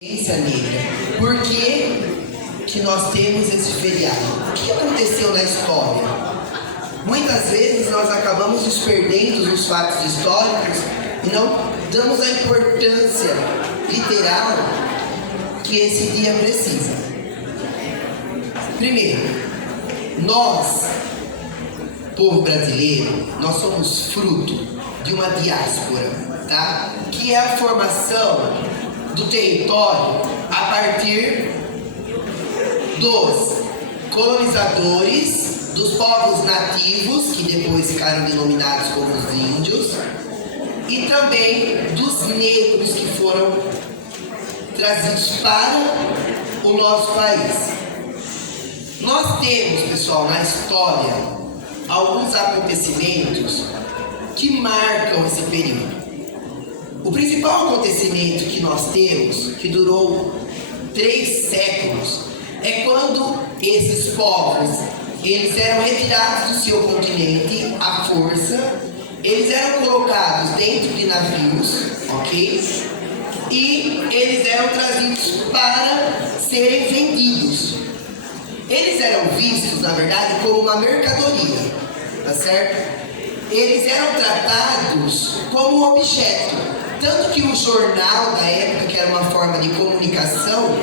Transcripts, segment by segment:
Negra. Por que nós temos esse feriado? O que aconteceu na história? Muitas vezes nós acabamos nos perdendo nos fatos históricos e não damos a importância literal que esse dia precisa. Primeiro, nós, povo brasileiro, nós somos fruto de uma diáspora, tá? Que é a formação do território a partir dos colonizadores, dos povos nativos, que depois ficaram denominados como os índios, e também dos negros que foram trazidos para o nosso país. Nós temos, pessoal, na história, alguns acontecimentos que marcam esse período. O principal acontecimento que nós temos, que durou 3 séculos, é quando esses povos, eles eram retirados do seu continente à força, eles eram colocados dentro de navios, ok? E eles eram trazidos para serem vendidos. Eles eram vistos, na verdade, como uma mercadoria, tá certo? Eles eram tratados como objeto. Tanto que o jornal da época, que era uma forma de comunicação,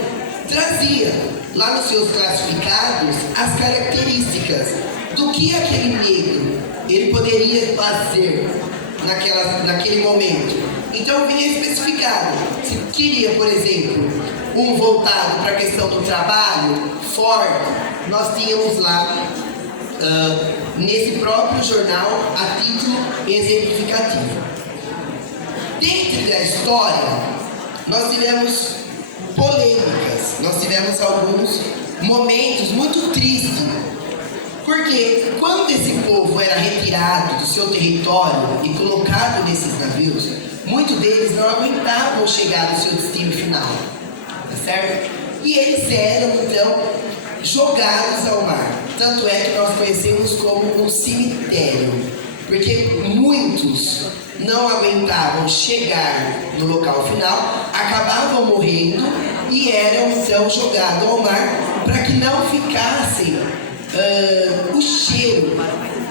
trazia lá nos seus classificados as características do que aquele negro ele poderia fazer naquele momento. Então vinha especificado. Se queria, por exemplo, um voltado para a questão do trabalho forte, nós tínhamos lá nesse próprio jornal a título exemplificativo. Dentro da história, nós tivemos polêmicas, nós tivemos alguns momentos muito tristes, porque quando esse povo era retirado do seu território e colocado nesses navios, muitos deles não aguentavam chegar no seu destino final, tá certo? E eles eram, então, jogados ao mar. Tanto é que nós conhecemos como um cemitério, porque muitos não aguentavam chegar no local final, acabavam morrendo e eram então jogados ao mar para que não ficassem o cheiro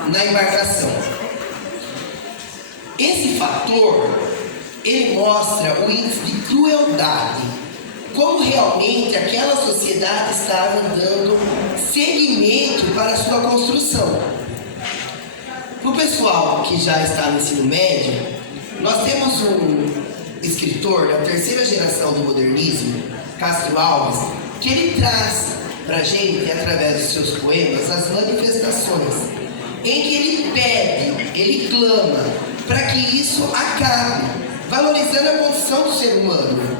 na embarcação. Esse fator, ele mostra o índice de crueldade, como realmente aquela sociedade estava dando seguimento para a sua construção. Para o pessoal que já está no ensino médio, nós temos um escritor da 3ª geração do modernismo, Castro Alves, que ele traz para a gente, através dos seus poemas, as manifestações, em que ele pede, ele clama, para que isso acabe, valorizando a condição do ser humano.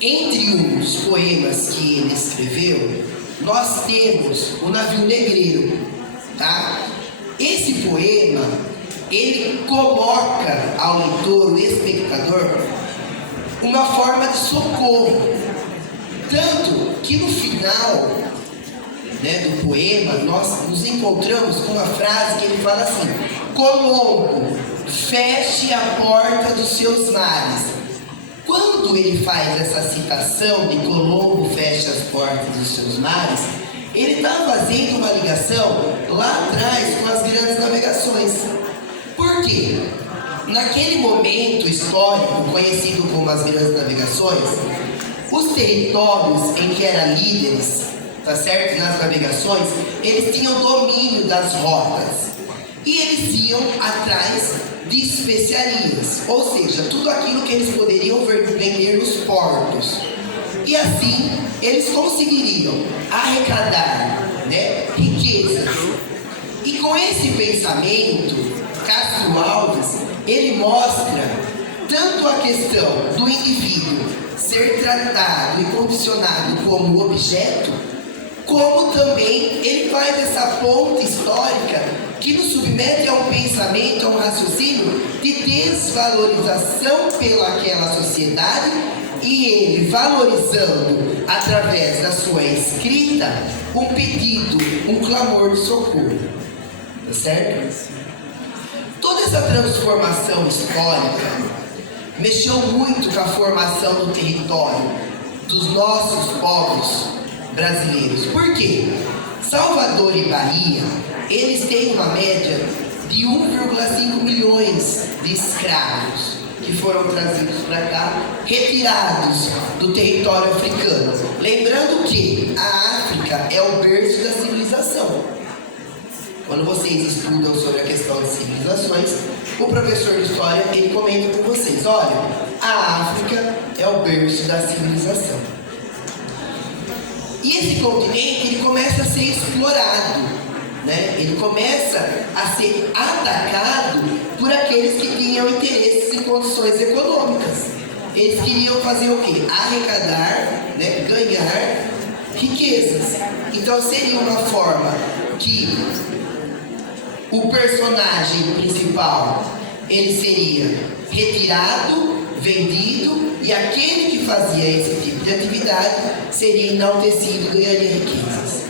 Entre os poemas que ele escreveu, nós temos o Navio Negreiro, tá? Esse poema, ele coloca ao leitor, o espectador, uma forma de socorro. Tanto que no final, do poema, nós nos encontramos com uma frase que ele fala assim: Colombo, feche a porta dos seus mares. Quando ele faz essa citação de Colombo feche as portas dos seus mares, ele está fazendo uma ligação lá atrás com as grandes navegações. Por quê? Naquele momento histórico, conhecido como as grandes navegações, os territórios em que eram líderes, tá certo? Nas navegações, eles tinham domínio das rotas. E eles iam atrás de especiarias, ou seja, tudo aquilo que eles poderiam vender nos portos. E assim, eles conseguiriam arrecadar, riquezas. E com esse pensamento, Castro Alves, ele mostra tanto a questão do indivíduo ser tratado e condicionado como objeto, como também ele faz essa ponte histórica que nos submete a um pensamento, a um raciocínio de desvalorização pelaquela sociedade, e ele valorizando, através da sua escrita, um pedido, um clamor de socorro. Tá certo? Toda essa transformação histórica mexeu muito com a formação do território dos nossos povos brasileiros. Por quê? Salvador e Bahia, eles têm uma média de 1,5 milhões de escravos que foram trazidos para cá, retirados do território africano. Lembrando que a África é o berço da civilização. Quando vocês estudam sobre a questão de civilizações, o professor de história, ele comenta com vocês, olha, a África é o berço da civilização. E esse continente, ele começa a ser explorado, né? Ele começa a ser atacado por aqueles que tinham interesses em condições econômicas. Eles queriam fazer o quê? Arrecadar, né? Ganhar riquezas. Então seria uma forma que o personagem principal, ele seria retirado, vendido, e aquele que fazia esse tipo de atividade seria enaltecido e ganharia riquezas.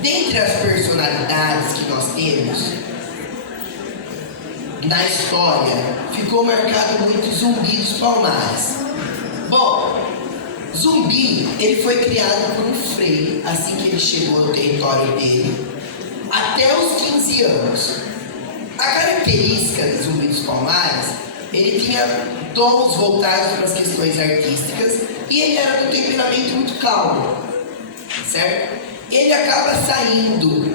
Dentre as personalidades que nós temos na história, ficou marcado muito Zumbi dos Palmares. Bom, Zumbi, ele foi criado por um frei assim que ele chegou no território dele, até os 15 anos. A característica de Zumbi dos Palmares, ele tinha dons voltados para as questões artísticas e ele era de um temperamento muito calmo, certo? Ele acaba saindo,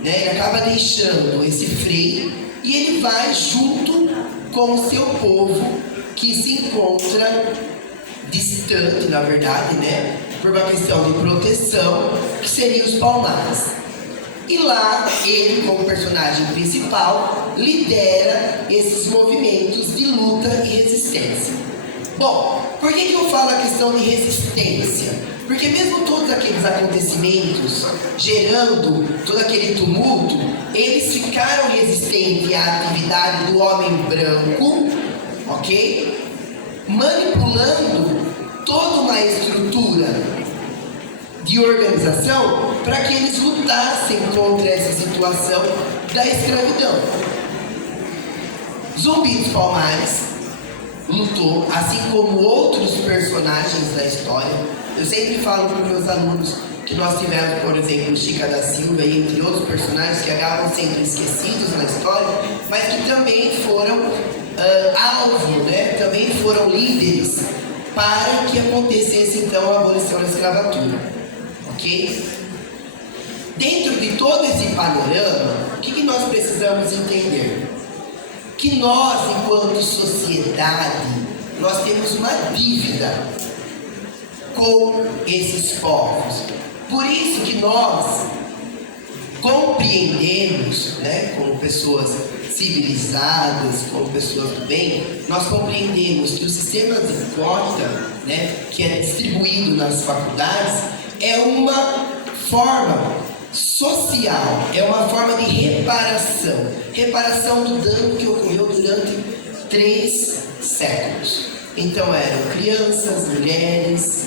né? Ele acaba deixando esse frei e ele vai junto com o seu povo que se encontra distante, na verdade, né? Por uma questão de proteção, que seriam os Palmares. E lá, ele, como personagem principal, lidera esses movimentos de luta e resistência. Bom, por que eu falo a questão de resistência? Porque mesmo todos aqueles acontecimentos, gerando todo aquele tumulto, eles ficaram resistentes à atividade do homem branco, ok? Manipulando toda uma estrutura de organização para que eles lutassem contra essa situação da escravidão. Zumbi dos Palmares lutou, assim como outros personagens da história. Eu sempre falo para os meus alunos que nós tivemos, por exemplo, Chica da Silva e entre outros personagens que acabam sendo esquecidos na história, mas que também foram alvo, né? Também foram líderes para que acontecesse então a abolição da escravatura. Ok? Dentro de todo esse panorama, o que nós precisamos entender? Que nós, enquanto sociedade, nós temos uma dívida com esses povos. Por isso que nós compreendemos, né, como pessoas civilizadas, como pessoas do bem, nós compreendemos que o sistema de cota, né, que é distribuído nas faculdades, é uma forma social, é uma forma de reparação do dano que ocorreu durante 3 séculos. Então eram crianças, mulheres,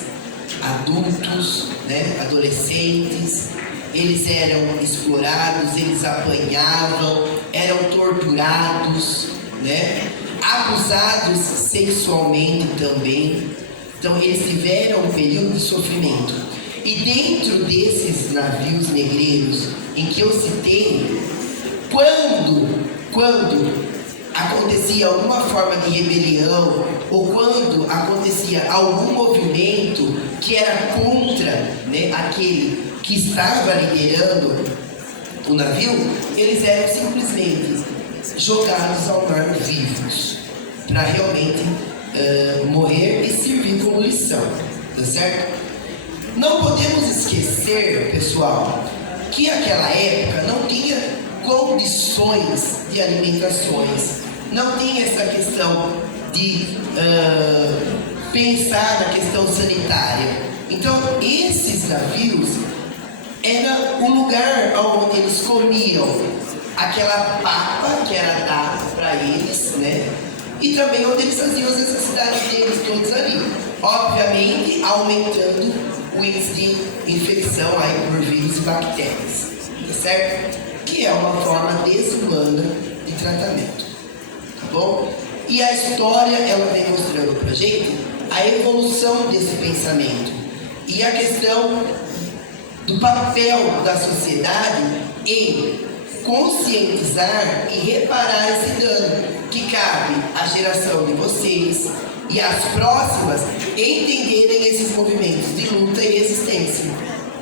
adultos, né, adolescentes, eles eram explorados, eles apanhavam, eram torturados, né, abusados sexualmente também. Então eles tiveram um período de sofrimento. E dentro desses navios negreiros em que eu citei, quando acontecia alguma forma de rebelião ou quando acontecia algum movimento que era contra, né, aquele que estava liderando o navio, eles eram simplesmente jogados ao mar vivos para realmente morrer e servir como lição, tá certo? Não podemos esquecer, pessoal, que naquela época não tinha condições de alimentações, não tinha essa questão de pensar na questão sanitária. Então, esses navios era o lugar onde eles comiam aquela papa que era dada para eles, né? E também onde eles faziam as necessidades deles todos ali. Obviamente, aumentando o índice de infecção aí por vírus e bactérias, tá certo? Que é uma forma desumana de tratamento, tá bom? E a história, ela vem mostrando para a gente a evolução desse pensamento e a questão do papel da sociedade em conscientizar e reparar esse dano, que cabe à geração de vocês e às próximas entenderem esses movimentos de luta e resistência,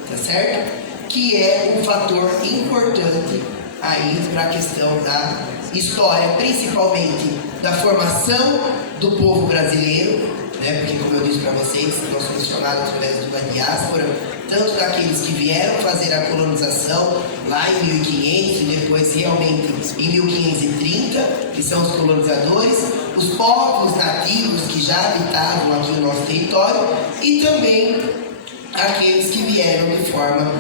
tá certo? Que é um fator importante aí para a questão da história, principalmente da formação do povo brasileiro, né? Porque, como eu disse para vocês, nós somos chamados através de uma diáspora, tanto daqueles que vieram fazer a colonização lá em 1500 e depois realmente em 1530, que são os colonizadores, os povos nativos que já habitavam aqui no nosso território e também aqueles que vieram de forma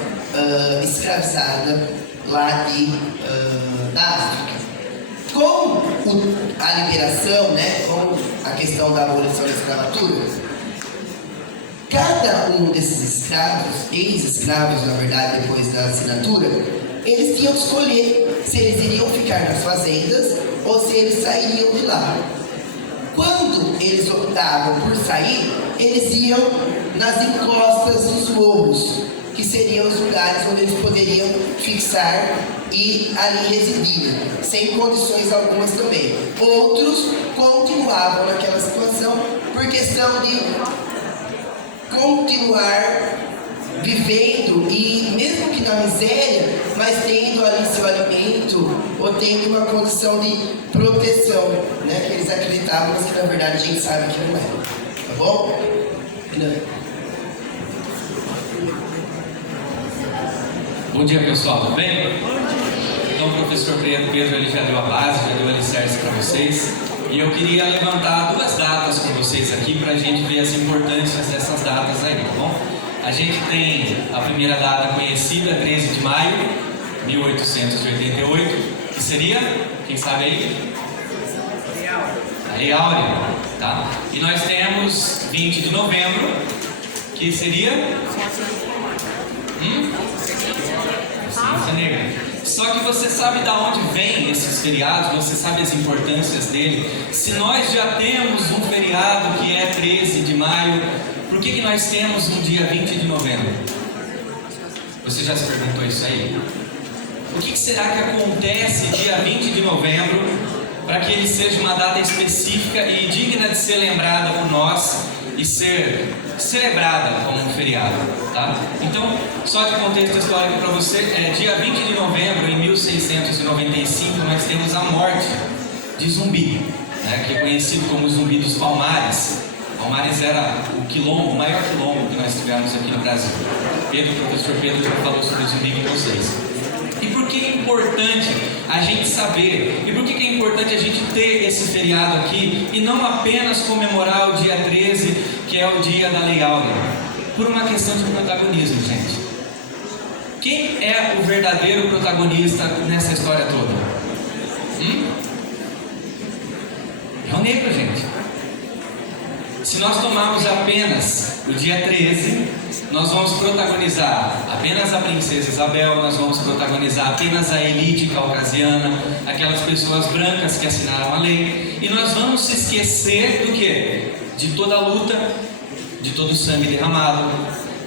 escravizada lá da África. Com a liberação, né, com a questão da abolição da escravatura, cada um desses escravos, ex-escravos, na verdade, depois da assinatura, eles tinham que escolher se eles iriam ficar nas fazendas ou se eles sairiam de lá. Quando eles optavam por sair, eles iam nas encostas dos morros, que seriam os lugares onde eles poderiam fixar e ali residir, sem condições algumas também. Outros continuavam naquela situação por questão de continuar vivendo e mesmo que na miséria, mas tendo ali seu alimento ou tendo uma condição de proteção, né, que eles acreditavam, mas que na verdade a gente sabe que não é. Tá bom? Bom dia, pessoal, tudo bem? Então, o professor Pedro ele já deu a base, já deu o alicerce para vocês. E eu queria levantar duas datas com vocês aqui para a gente ver as importâncias dessas datas aí, tá bom? A gente tem a primeira data conhecida, 13 de maio de 1888, que seria, quem sabe aí? A Lei Áurea, tá? E nós temos 20 de novembro, que seria? Consciência Negra. Só que você sabe de onde vem esses feriados, você sabe as importâncias dele. Se nós já temos um feriado que é 13 de maio, por que nós temos no dia 20 de novembro? Você já se perguntou isso aí? O que será que acontece dia 20 de novembro para que ele seja uma data específica e digna de ser lembrada por nós e ser celebrada como um feriado, tá? Então, só de contexto histórico para você, dia 20 de novembro, em 1695, nós temos a morte de Zumbi, né, que é conhecido como Zumbi dos Palmares. Palmares era o quilombo, o maior quilombo que nós tivemos aqui no Brasil. O professor Pedro já falou sobre Zumbi com vocês. E por que é importante a gente saber? E por que é importante a gente ter esse feriado aqui e não apenas comemorar o dia 13, que é o dia da Lei Áurea? Por uma questão de protagonismo, gente. Quem é o verdadeiro protagonista nessa história toda? É o negro, gente. Se nós tomarmos apenas o dia 13, nós vamos protagonizar apenas a princesa Isabel, nós vamos protagonizar apenas a elite caucasiana, aquelas pessoas brancas que assinaram a lei, e nós vamos se esquecer do quê? De toda a luta, de todo o sangue derramado.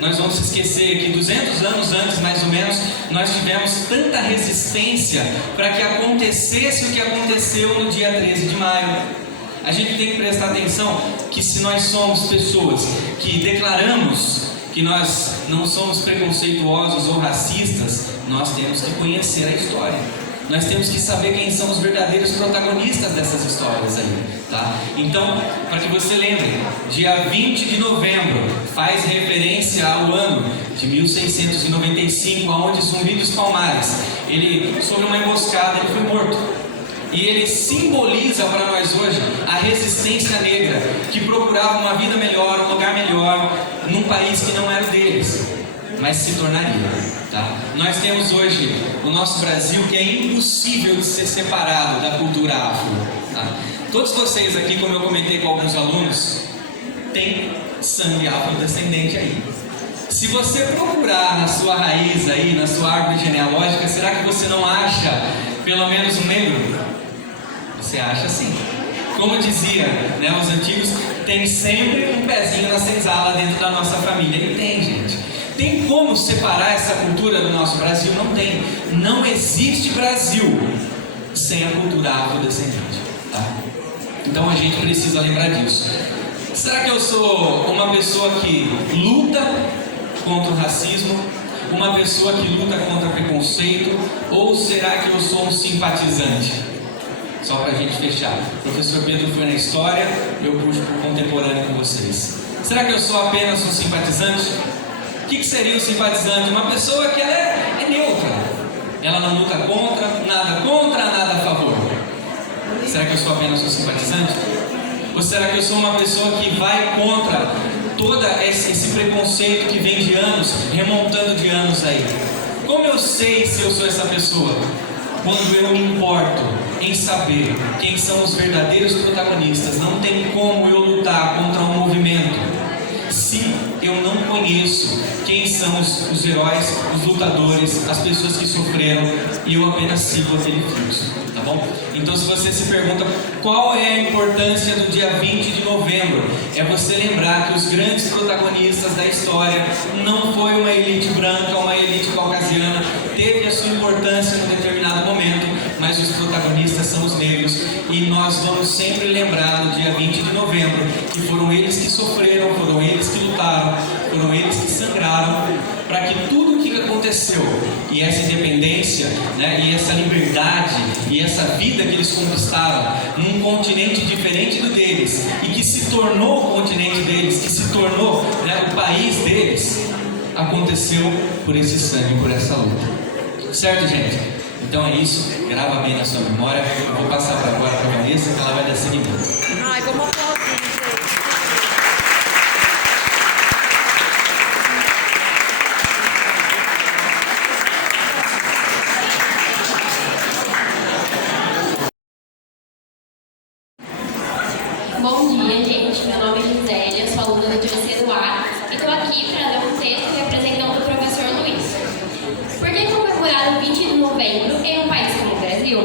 Nós vamos se esquecer que 200 anos antes, mais ou menos, nós tivemos tanta resistência para que acontecesse o que aconteceu no dia 13 de maio. A gente tem que prestar atenção que se nós somos pessoas que declaramos que nós não somos preconceituosos ou racistas, nós temos que conhecer a história. Nós temos que saber quem são os verdadeiros protagonistas dessas histórias aí, tá? Então, para que você lembre, dia 20 de novembro faz referência ao ano de 1695, onde Zumbi dos Palmares, ele, sob uma emboscada, ele foi morto. E ele simboliza para nós hoje a resistência negra, que procurava uma vida melhor, um lugar melhor, num país que não era o deles, mas se tornaria, tá? Nós temos hoje o nosso Brasil, que é impossível de ser separado da cultura afro, tá? Todos vocês aqui, como eu comentei com alguns alunos, têm sangue afrodescendente aí. Se você procurar na sua raiz aí, na sua árvore genealógica, será que você não acha pelo menos um negro? Você acha sim. Como dizia, né, os antigos, tem sempre um pezinho na senzala dentro da nossa família. E tem, gente. Tem como separar essa cultura do nosso Brasil? Não tem. Não existe Brasil sem a cultura afrodescendente, tá? Então a gente precisa lembrar disso. Será que eu sou uma pessoa que luta contra o racismo? Uma pessoa que luta contra o preconceito? Ou será que eu sou um simpatizante? Só para a gente fechar. O professor Pedro foi na história, eu puxo para o contemporâneo com vocês. Será que eu sou apenas um simpatizante? O que seria o simpatizante? Uma pessoa que ela é neutra. Ela não luta contra, nada a favor. Será que eu sou apenas um simpatizante? Ou será que eu sou uma pessoa que vai contra todo esse preconceito que vem de anos, remontando de anos aí? Como eu sei se eu sou essa pessoa? Quando eu me importo em saber quem são os verdadeiros protagonistas. Não tem como eu lutar contra um movimento se eu não conheço quem são os heróis, os lutadores, as pessoas que sofreram, e eu apenas sigo aquele fluxo, tá bom? Então, se você se pergunta qual é a importância do dia 20 de novembro, é você lembrar que os grandes protagonistas da história não foi uma elite branca, uma elite caucasiana, teve a sua importância num determinado momento, mas os protagonistas são os negros, e nós vamos sempre lembrar no dia 20 de novembro que foram eles que sofreram, foram eles que lutaram, foram eles que sangraram, para que tudo o que aconteceu, e essa independência, né, e essa liberdade, e essa vida que eles conquistaram num continente diferente do deles, e que se tornou o continente deles, que se tornou, né, o país deles, aconteceu por esse sangue, por essa luta. Certo, gente? Então é isso, grava bem na sua memória. Eu vou passar agora para a Vanessa, que ela vai dar seguimento. Ai, como aplaudir, gente. Bom dia, gente. Meu nome é Gisélia, sou aluna do terceiro A e estou aqui para ler um texto representando o professor Luiz. Por que comemorar o 20 de novembro em um país como o Brasil?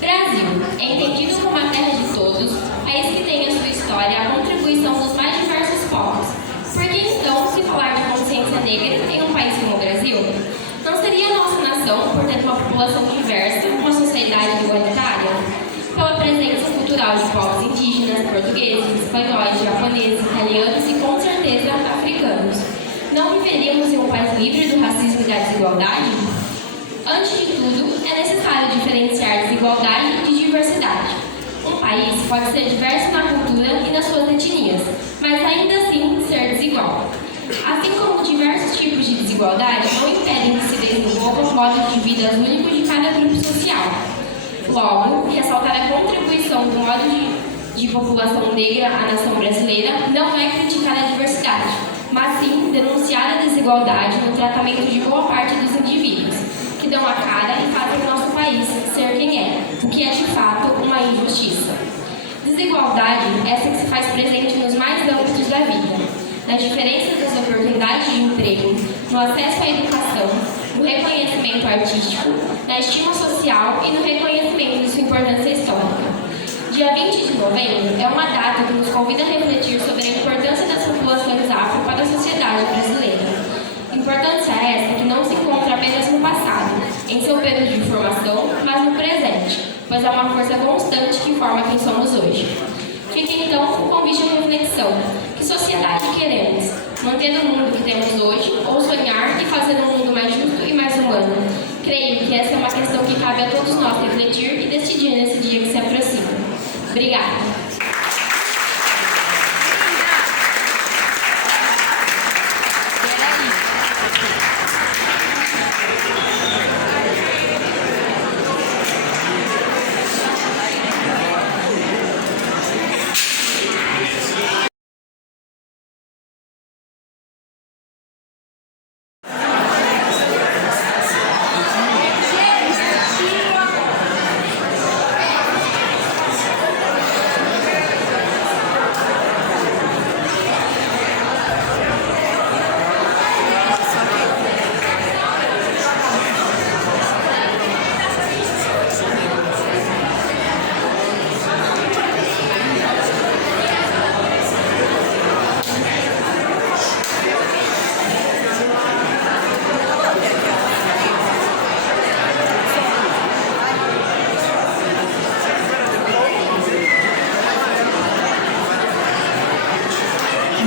Brasil é entendido como a terra de todos, país que tem a sua história, a contribuição dos mais diversos povos. Por que então se falar de consciência negra em um país como o Brasil? Não seria a nossa nação, por ter uma população diversa, uma sociedade igualitária? Pela presença cultural de povos indígenas, portugueses, espanhóis, japoneses, italianos e, com certeza, africanos. Não viveríamos em um país livre do racismo e da desigualdade? Antes de tudo, é necessário diferenciar desigualdade de diversidade. Um país pode ser diverso na cultura e nas suas etnias, mas ainda assim ser desigual. Assim como diversos tipos de desigualdade não impedem que se desenvolvam modos de vida únicos de cada grupo social. Logo, ressaltar a contribuição do modo de população negra à nação brasileira não é criticar a diversidade, mas sim denunciar a desigualdade no tratamento de boa parte dos indivíduos, que dão a cara e fazem o nosso país ser quem é, o que é de fato uma injustiça. Desigualdade essa que se faz presente nos mais âmbitos da vida, nas diferenças das oportunidades de emprego, no acesso à educação, no reconhecimento artístico, na estima social e no reconhecimento de sua importância histórica. Dia 20 de novembro é uma data que nos convida a refletir sobre a importância das populações afro para a sociedade brasileira. Importância essa que não se encontra apenas no passado, em seu período de formação, mas no presente, pois é uma força constante que forma quem somos hoje. Fica então o convite à reflexão. Que sociedade queremos? Manter o mundo que temos hoje ou sonhar e fazer um mundo mais justo e mais humano? Creio que essa é uma questão que cabe a todos nós refletir e decidir nesse dia que se aproxima. Obrigada.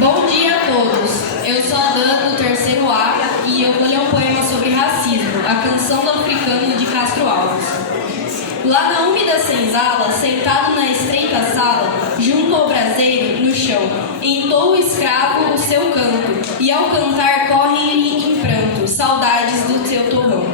Bom dia a todos. Eu sou a Dan do terceiro A e eu vou ler um poema sobre racismo, a canção do africano de Castro Alves. Lá na úmida senzala, sentado na estreita sala, junto ao braseiro, no chão, entoa o escravo o seu canto, e ao cantar correm-lhe em pranto saudades do seu torrão.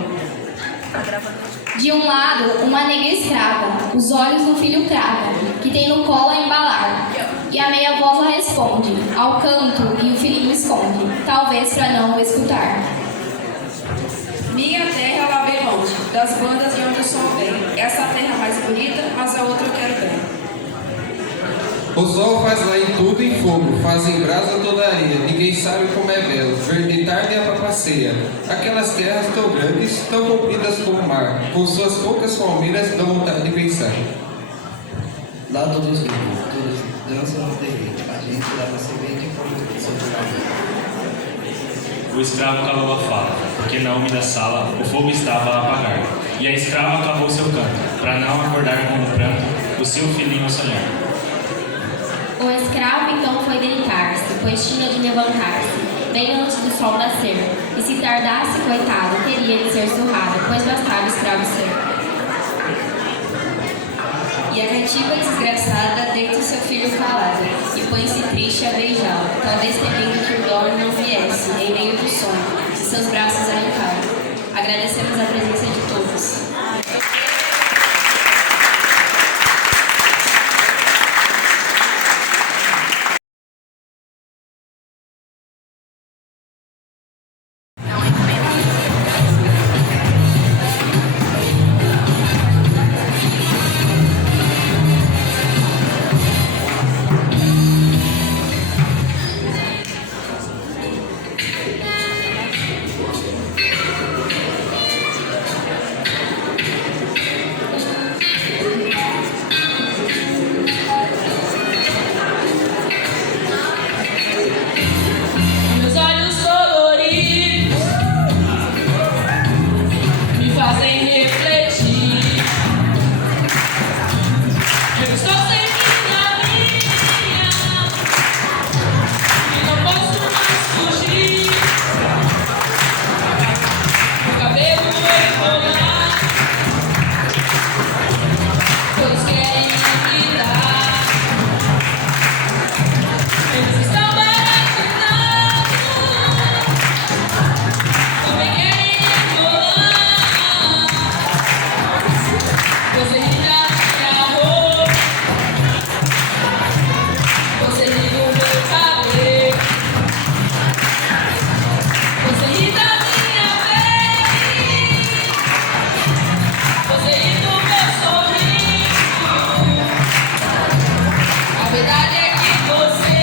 De um lado, uma negra escrava, os olhos do filho crava, que tem no colo a embalar. E a meia voz lá responde, ao canto, e o filhinho esconde, talvez para não o escutar. Minha terra lá bem longe, das bandas de onde o sol vem. Essa terra mais bonita, mas a outra eu quero bem. O sol faz lá em tudo em fogo, faz em brasa toda a areia. Ninguém sabe como é belo, verde tarde a papaceia. Aquelas terras tão grandes, tão compridas como o mar, com suas poucas palmeiras, dão vontade de pensar. Lá todos vivos, todos dançam no terreiro. A gente lá na semente como sobre O escravo calou a fala, porque na úmida sala o fogo estava a apagar. E a escrava acabou seu canto, para não acordar com o pranto o seu filhinho a sonhar. O escravo então foi deitar-se, pois tinha de levantar-se, bem antes do sol nascer. E se tardasse, coitado, teria de ser surrado, pois bastava escravo ser. E a cativa desgraçada deita o seu filho calado, e põe-se triste a beijá-lo, talvez temendo que o dorme não viesse, em meio do sono, se seus braços arrancaram. Agradecemos a presença de todos. A verdade é que você